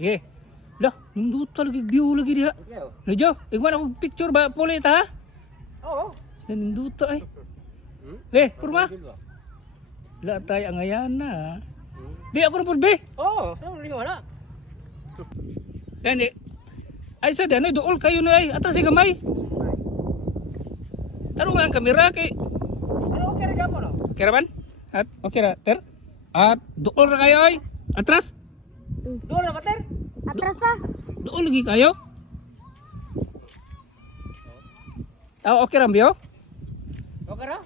Sige. Lah, nindot lagi view lagi dia. Najo, igman ako picture ba puli ta? Oo. Nindot ay. Purma. La tay ang ayan na. Di ako na pud be. Oo, liwa na. Yan ay sa dyan ay dool kayo na ay atas si gamay. Taro nga ang kamera kay. Ano okay ra mo no? Okay ra man? At okay ra ter. At dool ra kayo ay. Atras. Doon na bater. Atras pa. Dool lagi kayo. Okay ra biyo? Okay ra?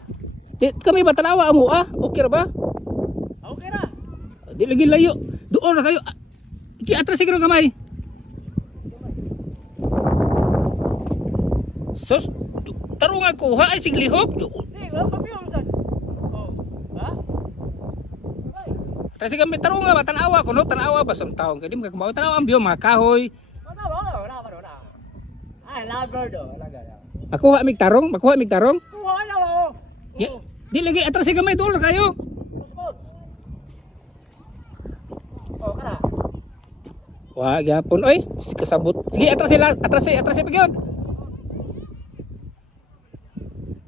Di kami ba tanawa mo Okay ra ba? Okay ra. Di lagi layo. Dool ra kayo. Iki atras siguro gamay. Sus, taro nga kuha ay siglihok. Di, wala pa biyo sad. Oh. Ha? Kasi kami taro nga ba tanawa ko no, tanawa ba sa taong kay di mo tanawa ang biyo mga kahoy. Wala. Ay, lover do. Makuha mig tarong. Kuha na mo. Di lagi atras si gamay dool ra kayo. Oh, kana. Wa gyapon oy, kasabot. Sige atras sila, atras si pagyod.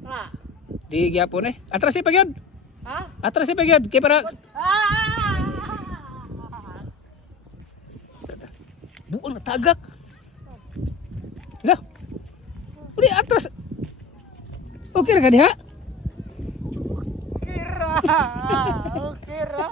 Kana. Di gyapon atras si pagyod. Ha? Atras si pagyod kay para buon tagak. Lah. Uli atras. Okay ra ka diha? Kira. Okay ra.